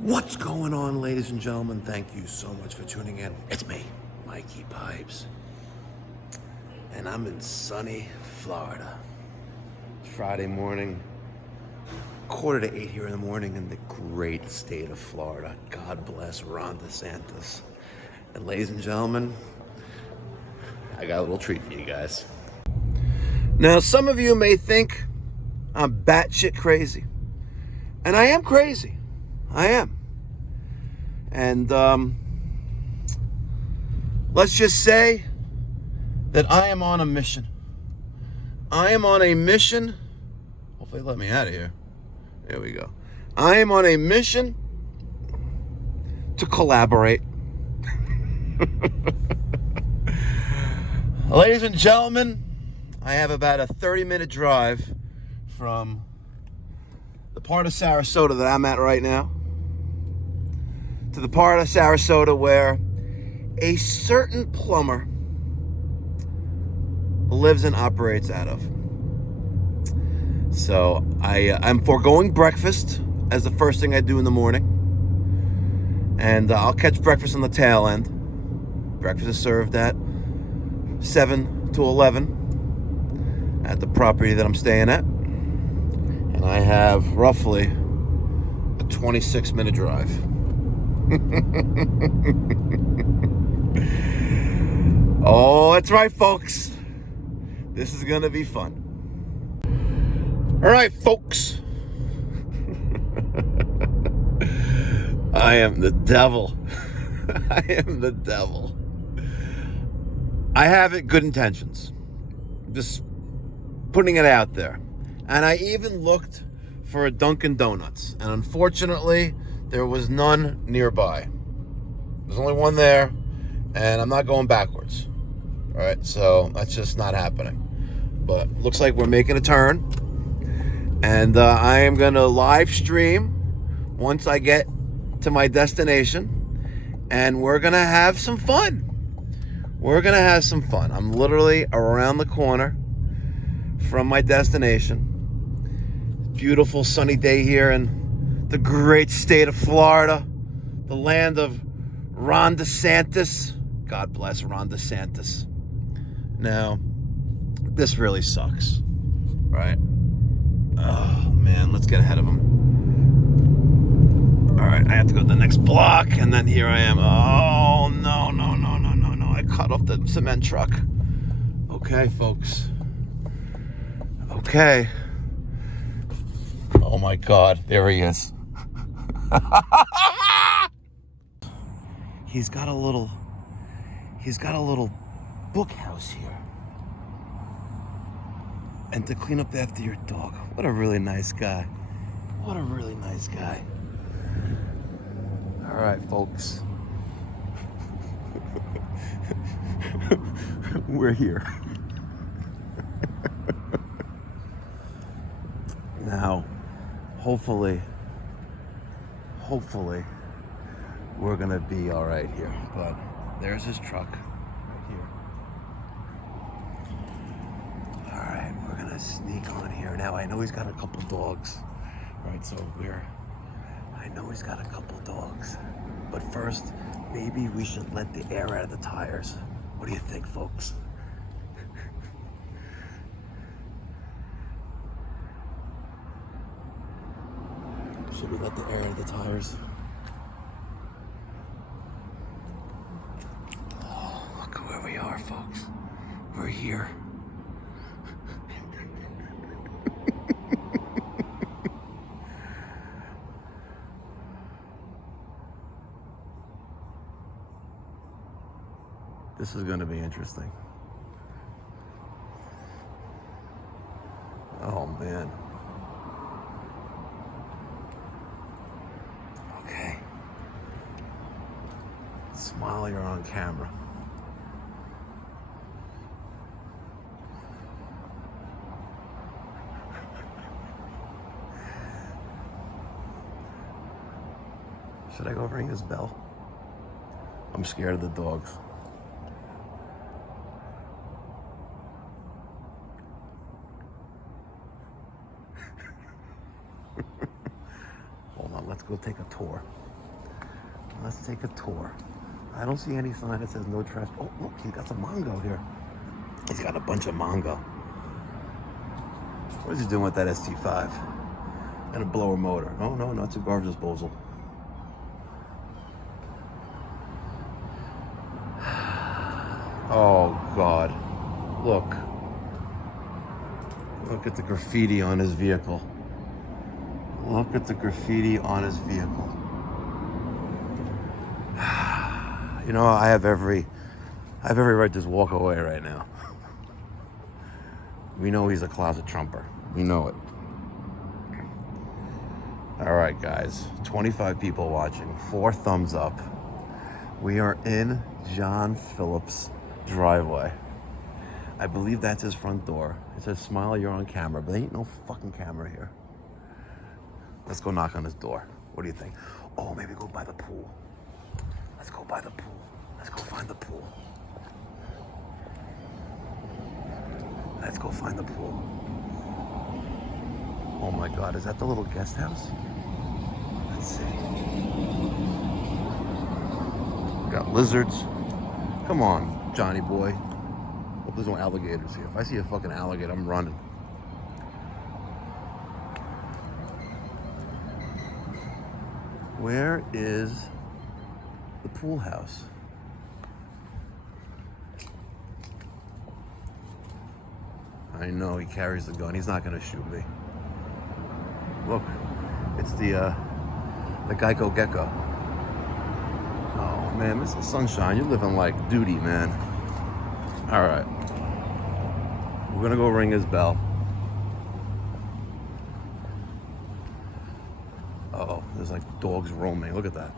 What's going on, ladies and gentlemen? Thank you so much for tuning in. It's me, Mikey Pipes, and I'm in sunny Florida. Friday morning, 7:45 here in the morning in the great state of Florida. God bless Ron DeSantis. And ladies and gentlemen, I got a little treat for you guys. Now, some of you may think I'm batshit crazy, and I am crazy. I am. And let's just say that I am on a mission. I am on a mission. Hopefully, let me out of here. There we go. I am on a mission to collaborate. Ladies and gentlemen, I have about a 30-minute drive from the part of Sarasota that I'm at right now to the part of Sarasota where a certain plumber lives and operates out of. So I'm foregoing breakfast as the first thing I do in the morning, and I'll catch breakfast on the tail end. Breakfast is served at 7 to 11 at the property that I'm staying at, and I have roughly a 26-minute drive. Oh, that's right, folks. This is gonna be fun. All right, folks. I am the devil. I am the devil. I have good intentions. Just putting it out there. And I even looked for a Dunkin' Donuts. And unfortunately, there was none nearby. There's only one there, and I'm not going backwards. All right, so that's just not happening. But looks like we're making a turn, and I am gonna live stream once I get to my destination, and we're gonna have some fun. We're gonna have some fun. I'm literally around the corner from my destination. Beautiful sunny day here in the great state of Florida, the land of Ron DeSantis. God bless Ron DeSantis. Now, this really sucks, right? Oh, man, let's get ahead of him. All right, I have to go to the next block, and then here I am. Oh, no. I cut off the cement truck. Okay, folks. Okay. Oh, my God, there he is. He's got a little book house here. And to clean up after your dog. What a really nice guy. What a really nice guy. All right, folks. We're here. Now, hopefully, we're gonna be all right here. But there's his truck right here. All right, we're gonna sneak on here. Now, I know he's got a couple dogs, right? So I know he's got a couple dogs. But first, maybe we should let the air out of the tires. What do you think, folks? Should we let the air out of the tires? Oh, look where we are, folks. We're here. This is going to be interesting. Oh, man. Okay. Smile, you're on camera. Should I go ring his bell? I'm scared of the dogs. Hold on, let's go take a tour. Let's take a tour. I don't see any sign that says no trespass. Oh, look, he's got some mango here. He's got a bunch of mango. What is he doing with that ST5? And a blower motor. Oh, no, not a garbage disposal. Oh, God. Look. Look at the graffiti on his vehicle. Look at the graffiti on his vehicle. You know, I have every right to just walk away right now. We know he's a closet Trumper. We know it. All right, guys. 25 people watching. 4 thumbs up. We are in John Phillips' driveway. I believe that's his front door. It says, "Smile, you're on camera," but there ain't no fucking camera here. Let's go knock on his door. What do you think? Oh, maybe go by the pool. Let's go by the pool. Let's go find the pool. Let's go find the pool. Oh my God, is that the little guest house? Let's see. We got lizards. Come on, Johnny boy. Hope there's no alligators here. If I see a fucking alligator, I'm running. Where is the pool house? I know he carries the gun. He's not gonna shoot me. Look, it's the Geico Gecko. Oh man, Mr. Sunshine, you're living like duty, man. All right, we're gonna go ring his bell. Uh-oh, there's like dogs roaming. Look at that.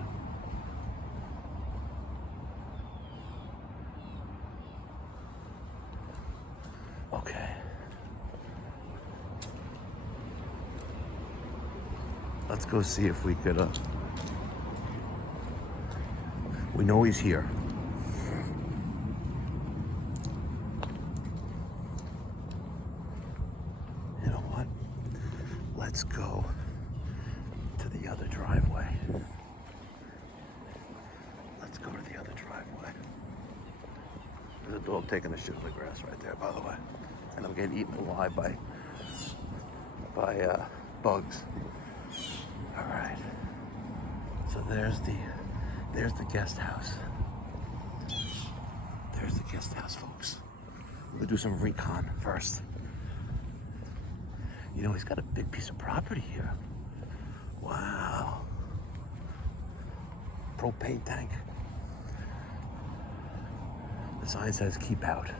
Okay. Let's go see if we could, we know he's here. You know what? Let's go to the other driveway. Let's go to the other driveway. There's a dog taking a shit in the grass right there, by the way. And I'm getting eaten alive by bugs. All right. So there's the guest house. There's the guest house, folks. We'll do some recon first. You know, he's got a big piece of property here. Wow. Propane tank. The sign says keep out.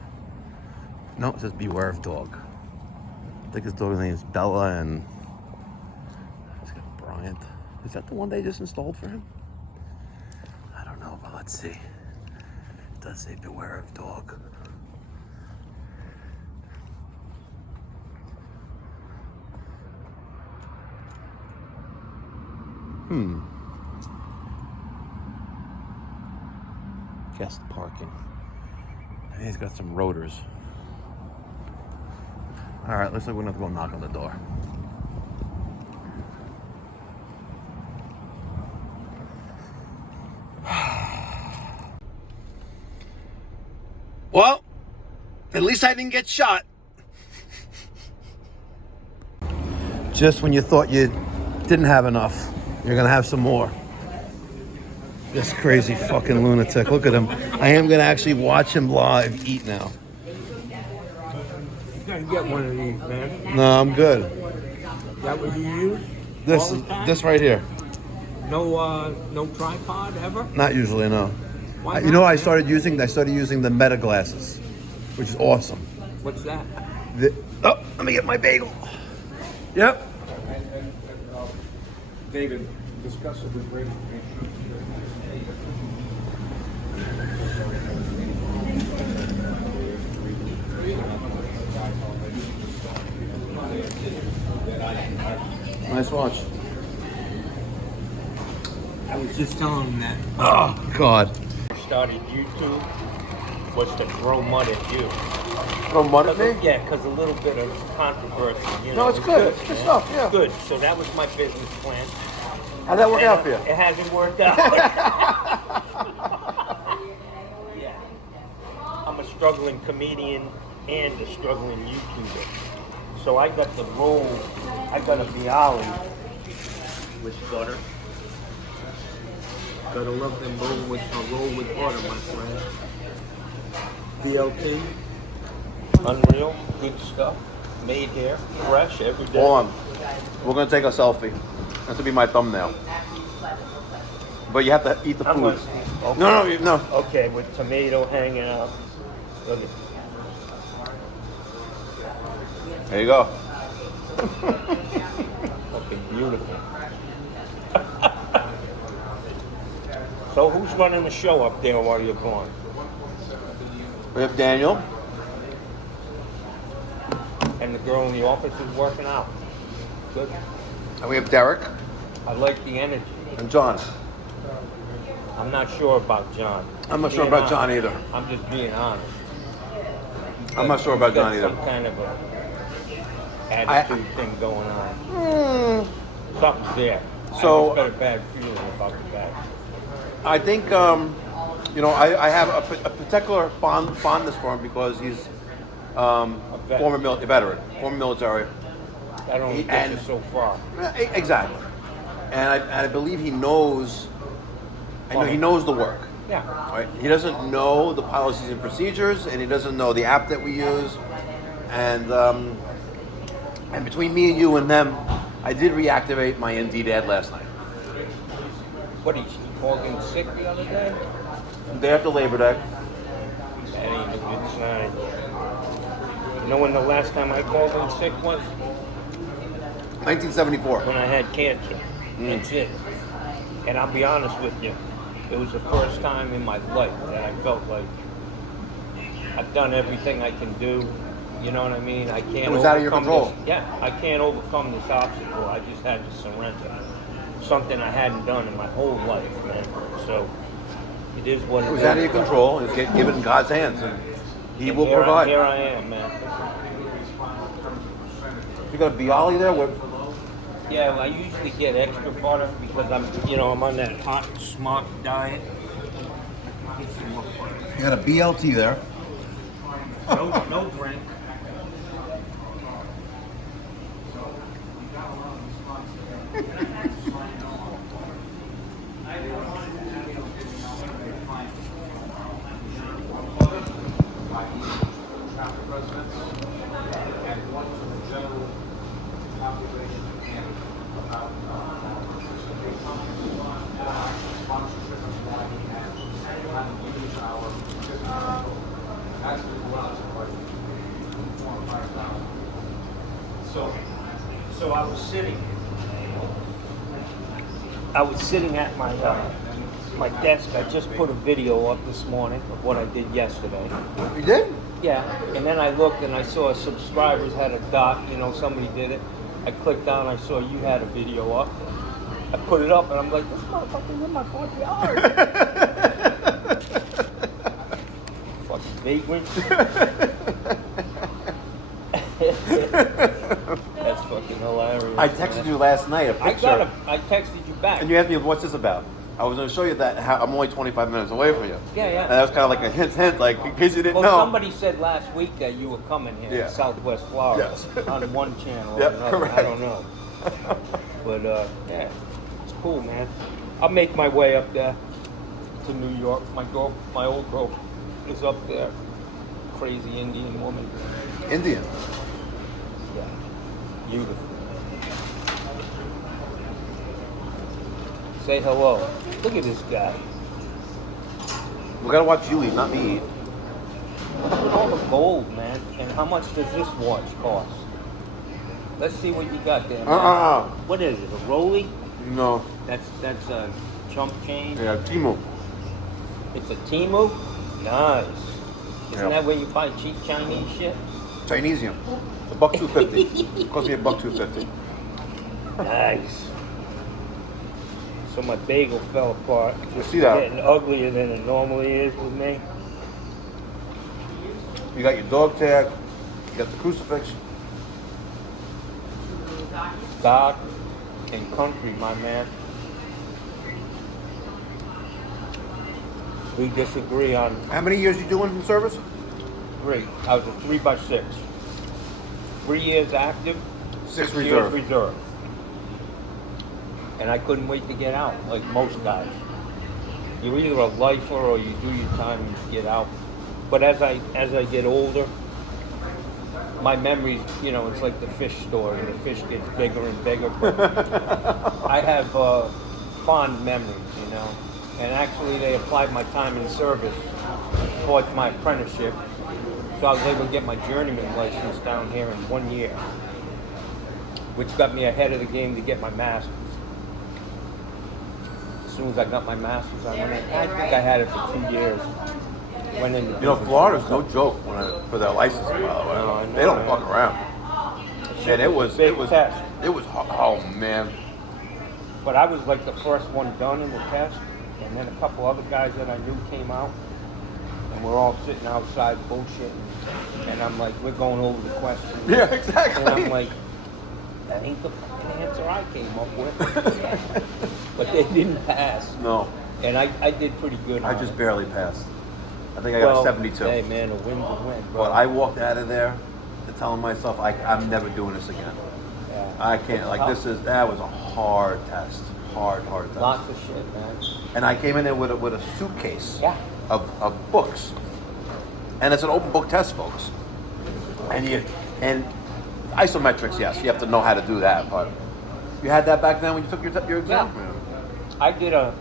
No, it says beware of dog. I think his dog's name is Bella and he's got Bryant. Is that the one they just installed for him? I don't know, but let's see. It does say beware of dog. Guest parking. And he's got some rotors. All right, looks like we're gonna have to go knock on the door. Well, at least I didn't get shot. Just when you thought you didn't have enough, you're gonna have some more. This crazy fucking lunatic. Look at him. I am gonna actually watch him live eat now. You gotta get one of these, man. No, I'm good. That what you use? This right here. No tripod ever? Not usually, no. Why You know, not, I man? started using the Meta glasses, which is awesome. What's that? Let me get my bagel. Yep. David, discuss it with Brady. Nice watch. I was just telling him that Oh, God. I started YouTube was to throw mud at you. Throw mud at me? Yeah, because a little bit of controversy. You know, No, it's good. It's good man. stuff, yeah. It's good. So that was my business plan. How'd that work out for you? It hasn't worked out. Yeah. I'm a struggling comedian and a struggling YouTuber. So I got the roll, I got a bialy with butter. Gotta love them roll with butter, my friend. BLT, unreal, good stuff, made here, fresh every day. Hold on. We're gonna take a selfie. That's to be my thumbnail. But you have to eat the I'm food. gonna- No. Okay, with tomato hanging out. Look at There you go. fucking beautiful. So who's running the show up there while you're gone? We have Daniel. And the girl in the office is working out. Good. And we have Derek I like the energy. and John. I'm not sure about John. I'm not sure Being about John honest. either. I'm just being honest. I'm not sure about He's got John either. Some kind of a attitude thing going on. Something's there. So- I just got a bad feeling about the guy. I think, I have a particular fondness for him because he's vet. former veteran, former military. That only gets And- you so far. Exactly. And I believe he knows. I know he knows the work. Yeah. Right? He doesn't know the policies and procedures, and he doesn't know the app that we use. And between me and you and them, I did reactivate my Indeed ad last night. What, he called in sick the other day? Day after Labor Day. That ain't a good sign. You know when the last time I called in sick was? 1974. When I had cancer. That's it. And I'll be honest with you, it was the first time in my life that I felt like I've done everything I can do. You know what I mean? I can't. It was out of your control. I can't overcome this obstacle. I just had to surrender. Something I hadn't done in my whole life, man. So it is what it is. It was out of your control. It's give it in God's hands, and He will Here provide. Here I am, man. You got a bialy there? What? Yeah, well, I usually get extra butter because I'm on that hot and smart diet. You got a BLT there. No drink. So I was sitting at my desk. I just put a video up this morning of what I did yesterday. You did? Yeah, and then I looked and I saw subscribers had a dot, somebody did it. I clicked on, I saw you had a video up. I put it up and I'm like, this motherfucker's in my 40 hours. Fucking vagrants. That's fucking hilarious. I texted you last night a picture. I texted you back. And you asked me, what's this about? I was going to show you that I'm only 25 minutes away from you. Yeah. And that was kind of like a hint, like, in case you didn't Well, know. somebody said last week that you were coming here Yeah. in Southwest Florida Yes. on one channel Yep, or another. correct. I don't know. But, yeah, it's cool, man. I'll make my way up there to New York. My old girl is up there. Crazy Indian woman. Indian. Yeah, beautiful. Say hello. Look at this guy. We got to watch you eat, not me eat. Look at all the gold, man. And how much does this watch cost? Let's see what you got there, man. What is it, a Rolly? No. That's a chump change? Yeah, Timu. It's a Timu? Nice. Isn't Yeah. that where you buy cheap Chinese shit? Chinesium. It's $1.250. Cost me $1.250. Nice. So my bagel fell apart. You see that? Getting uglier than it normally is with me. You got your dog tag. You got the crucifix. God and country, my man. We disagree on How many years you doing in service? 3. I was a 3x6. 3 years active, 6 years reserve. reserve. And I couldn't wait to get out, like most guys. You're either a lifer or you do your time and you get out. But as I get older, my memories, it's like the fish story. The fish gets bigger and bigger. But I have fond memories, And actually, they applied my time in service towards my apprenticeship. So I was able to get my journeyman license down here in 1 year, which got me ahead of the game to get my master's. As soon as I got my master's, I think I had it for 2 years. Went into Florida's no joke for their license, by the way. No, They don't fuck around. And it was test. oh man. But I was like the first one done in the test, and then a couple other guys that I knew came out, and we're all sitting outside bullshitting, and I'm like, we're going over the questions. Yeah, exactly. And I'm like, that ain't the fucking answer I came up with. But they didn't pass. No. And I did pretty good. I just barely passed. I think I got a 72. Hey man, a win's a win, bro. But I walked out of there telling myself I'm never doing this again. Yeah. I can't. That was a hard test. Hard test. Lots of shit, man. And I came in there with a suitcase Yeah. of books, and it's an open book test, folks. And isometrics, yes, you have to know how to do that. But you had that back then when you took your exam. Yeah. I did I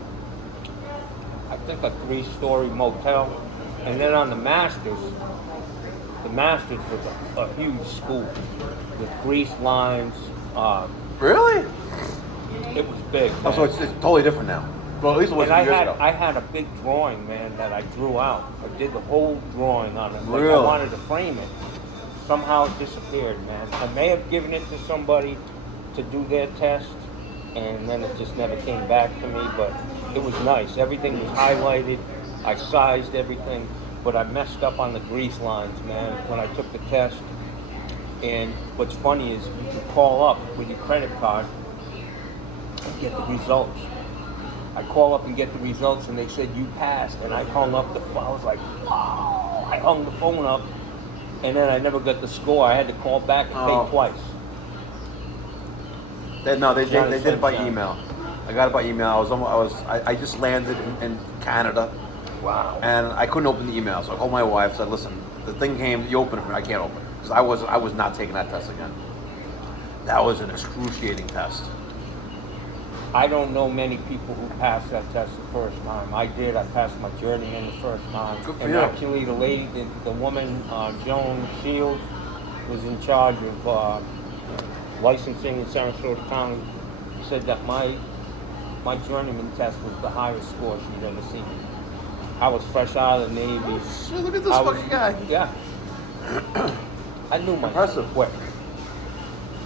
think a 3-story motel, and then on the Masters was a huge school with grease lines. Really? It was big. Oh, so it's totally different now. Well, at least it was And a few years ago. I had a big drawing, man, that I drew out. I did the whole drawing on it. Like Really? I wanted to frame it. Somehow it disappeared, man. I may have given it to somebody to do their test, and then it just never came back to me, but it was nice. Everything was highlighted. I sized everything, but I messed up on the grease lines, man, when I took the test. And what's funny is you can call up with your credit card and get the results. I call up and get the results, and they said you passed, and I hung up the phone. I was like, wow. I hung the phone up, and then I never got the score. I had to call back and pay twice. They did it by email. I got it by email. I just landed in Canada. Wow. And I couldn't open the email, so I called my wife. Said, "Listen, the thing came. You open it for me. I can't open it because I was not taking that test again. That was an excruciating test." I don't know many people who passed that test the first time. I did. I passed my journeyman the first time. Good for and you. Actually, the lady, the woman, Joan Shields, was in charge of licensing in Sarasota County. Said that my journeyman test was the highest score she'd ever seen. I was fresh out of the Navy. Shit, look at this fucking guy. Yeah. I knew my Impressive. quick.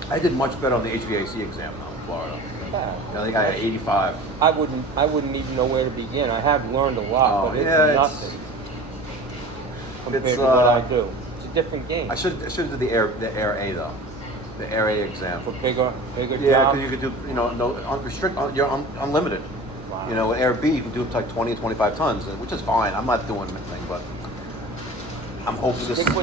I did much better on the HVAC exam though in Florida. Yeah. I think I had 85. I wouldn't even know where to begin. I have learned a lot, but it's nothing compared to what I do. It's a different game. I should do the Air A though, the Air A exam. For bigger Yeah, jobs. because you could do you're unlimited. Wow. You know, with Air B you can do up to like 20 or 25 tons, which is fine. I'm not doing anything, but I'm hoping this. Stick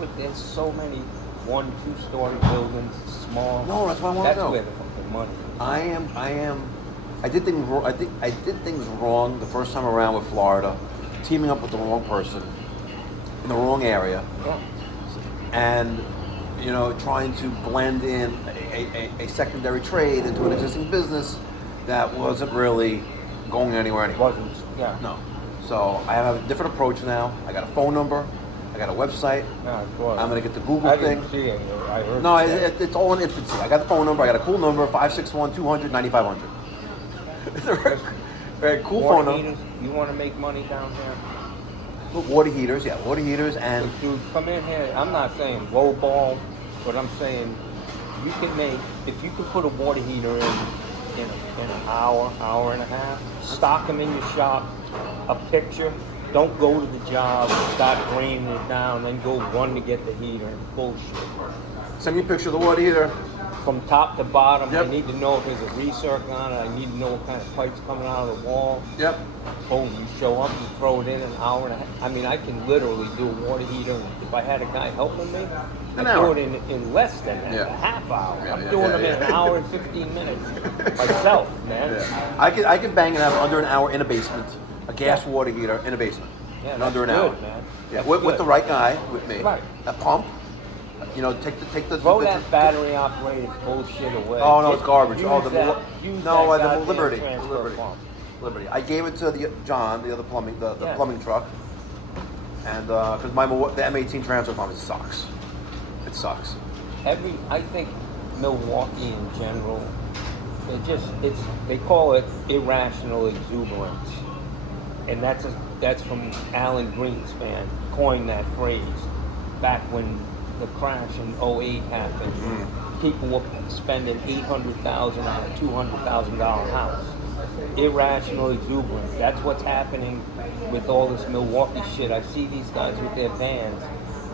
with there's so many 1-2 story buildings, small. No, that's what I want to That's know. where the fucking money is. I did things wrong. I think I did things wrong the first time around with Florida, teaming up with the wrong person in the wrong area, Yeah. and trying to blend in a secondary trade into an existing business that wasn't really going anywhere anyway. Wasn't. Yeah. No. So I have a different approach now. I got a phone number. I got a website. Yeah, of course. I'm gonna get the Google I thing. didn't see it. I heard. No, that. it's all in infancy. I got the phone number. I got a cool number, 561-200-9500. It's a very cool phone Water number. heaters, you want to make money down here? Water heaters, and Dude, come in here. I'm not saying low ball, but I'm saying you can make, if you could put a water heater in an hour and a half, stock them in your shop, a picture. Don't go to the job, start draining it down, then go run to get the heater and bullshit. send me a picture of the water heater. from top to bottom. Yep. I need to know if there's a recirc on it. I need to know what kind of pipe's coming out of the wall. Yep. Boom, you show up, you throw it in an hour and a half. I mean, I can literally do a water heater. If I had a guy helping me, An I'd hour. do it in less than that, Yeah. a half hour. Yeah, I'm yeah, doing yeah, them in yeah. an hour and 15 minutes myself, man. Yeah. I can bang it out under an hour in a basement. A gas water heater in a basement. Yeah, in under an that's hour. good, man. Yeah, That's with good. the right guy with me. Right. A pump. You know, take the Throw that battery operated bullshit away. Oh no, it's garbage. Use Oh, the that, Mil- use no, that the goddamn Liberty. transfer Liberty. pump. Liberty. I gave it to the John, the other plumbing, the Yeah. plumbing truck, and because the M18 transfer pump sucks. It sucks. I think Milwaukee in general, they call it irrational exuberance, and that's from Alan Greenspan coined that phrase back when the crash in '08 happened. People were spending $800,000 on a $200,000 house. Irrational exuberance. That's what's happening with all this Milwaukee shit. I see these guys with their vans.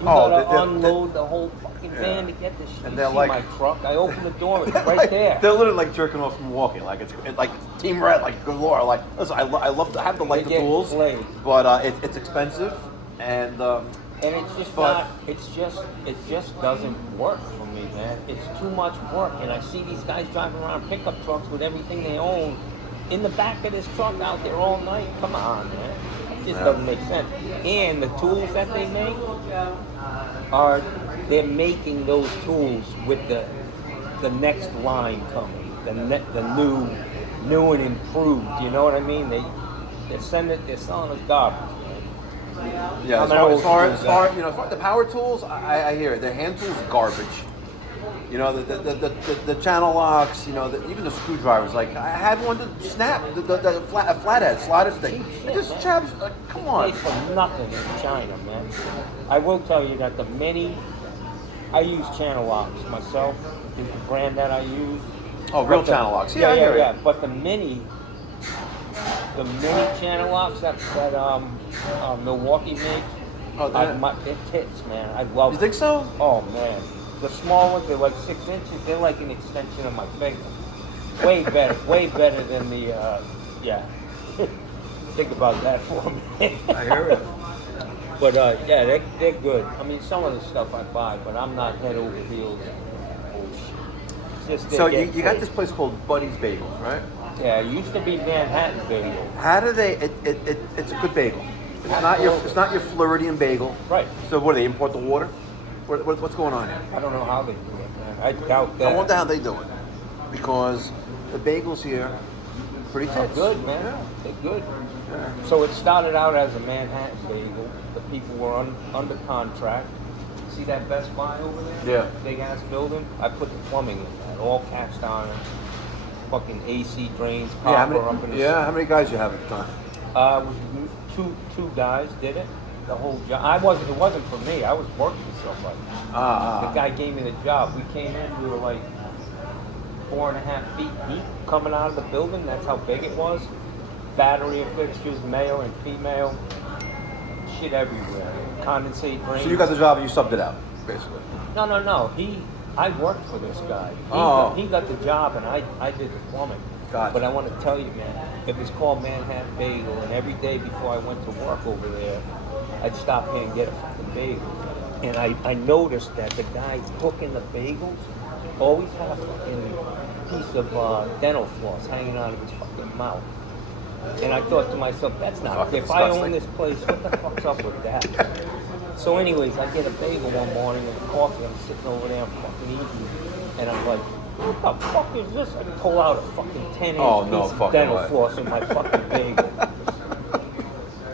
You gotta unload the whole fucking van to get this shit. And You they're see like- my truck? I open the door, it's right there. They're literally like jerking off from walking. Like it's like Team Red, like galore. Like listen, I love to have the They get tools, played. but it's expensive, and And it's just But- it just doesn't work for me, man. It's too much work. And I see these guys driving around pickup trucks with everything they own in the back of this truck out there all night. Come on, man. It just doesn't make sense. And the tools that they make they're making those tools with the next line coming, the new and improved. You know what I mean? They're selling us garbage. yeah. I'm As an far, old as far, school as far guy. you know, as far, the power tools, I hear it. The hand tools, garbage. You know, the channel locks. You know, even the screwdrivers. Like I had one to snap a flathead slider thing. It just jabs. Come on. Made for nothing in China, man. I will tell you that I use channel locks myself. Is the brand that I use. Oh, real But the- channel locks. Yeah, I hear it. But the mini channel locks that Milwaukee makes, Oh, they're tits, man. I love. You think so? Oh man, the small ones they're like 6 inches. They're like an extension of my finger. Way better than the yeah. Think about that for a minute. I hear it. But yeah, they're good. I mean, some of the stuff I buy, but I'm not head over heels. It's just So they're you getting got paid. this place called Buddy's Bagels, right? Yeah, it used to be Manhattan Bagel. How do they? It's a good bagel. It's not your Floridian bagel. Right. So what do they import the water? What's going on here? I don't know how they do it, man. I doubt that. I wonder how they do it, because the bagels here, pretty They're tits. good, man. Yeah. They're good. So it started out as a Manhattan Bagel. The people were under contract. See that Best Buy over there? Yeah. Big ass building. I put the plumbing in that, all cast iron, fucking AC drains, copper up in the How many guys you have at the time? was two guys did it. The whole job. It wasn't for me. I was working with somebody. The guy gave me the job. We came in. We were like 4.5 feet deep coming out of the building. That's how big it was. Battery and fixtures, male and female, shit everywhere. Condensate drains. So you got the job and you subbed it out, basically. No. I worked for this guy. He got the job and I did the plumbing. Gotcha. But I want to tell you, man, it was called Manhattan Bagel, and every day before I went to work over there, I'd stop here and get a fucking bagel. And I noticed that the guy cooking the bagels always had a fucking piece of dental floss hanging out of his fucking mouth. And I thought to myself, that's not, Fucking if I own disgusting. this place, what the fuck's up with that? So anyways, I get a bagel one morning and coffee, I'm sitting over there, I'm fucking eating, and I'm like, what the fuck is this? I pull out a fucking 10-inch Oh, no piece of fucking dental way. floss in my fucking bagel.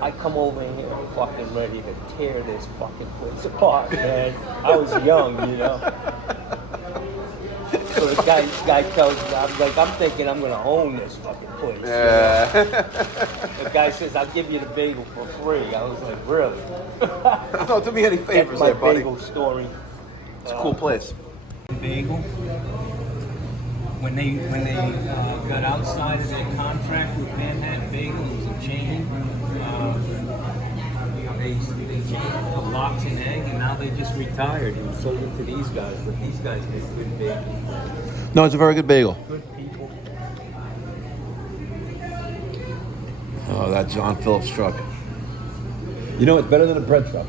I come over here fucking ready to tear this fucking place apart, man. I was young, you know. So the guy tells me, I'm thinking I'm gonna own this fucking place. you know? Yeah. The guy says, I'll give you the bagel for free. I was like, really? Don't do me any That's favors my there, buddy. bagel story. It's a cool place. Bagel. When they got outside of their contract with Manhattan Bagel, it was a chain. they changed the locks and egg, and now they just retired and sold it to these guys. But these guys make good bagels. No, it's a very good bagel. Good people. Oh, that John Phillips truck. You know, it's better than a bread truck.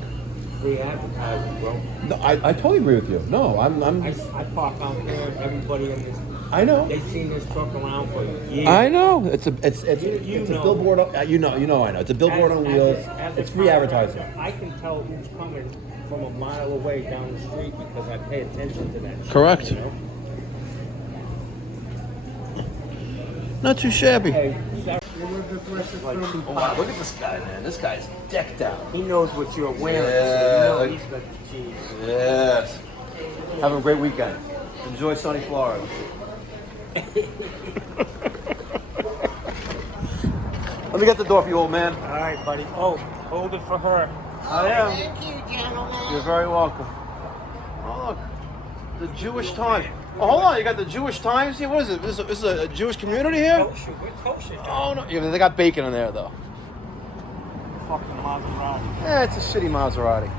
Free advertising, bro. No, I totally agree with you. No, I park out there. Everybody in this. I know. They've seen this truck around for years. I know. It's a You a know. billboard. You know. I know. It's a billboard on wheels. It's free advertising. I can tell who's coming from a mile away down the street because I pay attention to that. Correct. You know? Not too shabby. Hey, Wow, look at this guy, man. This guy's decked out. he knows what you're wearing, Yeah. so you know he's got the cheese. Yes. Have a great weekend. Enjoy sunny Florida. Let me get the door for you, old man. All right, buddy. Oh, hold it for her. I am. Thank you, gentlemen. You're very welcome. Oh, look. The Jewish Times. Oh, hold on. You got the Jewish Times here? What is it? This is a Jewish community here? Kosher, we're kosher. Oh, no. Yeah, they got bacon in there, though. Fucking Maserati. Yeah, it's a shitty Maserati.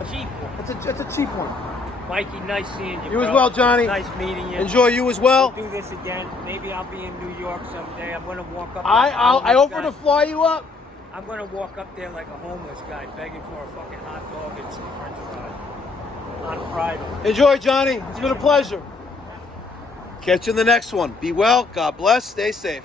It's a cheap one. It's a cheap one. Mikey, nice seeing you. You as bro. well, Johnny. Nice meeting you. Enjoy you as well. We'll do this again. Maybe I'll be in New York someday. I'm gonna walk up. I homeless offer guy. to fly you up. I'm gonna walk up there like a homeless guy begging for a fucking hot dog and some French fries on Friday. Enjoy, Johnny. It's been a pleasure. Catch you in the next one. Be well. God bless. Stay safe.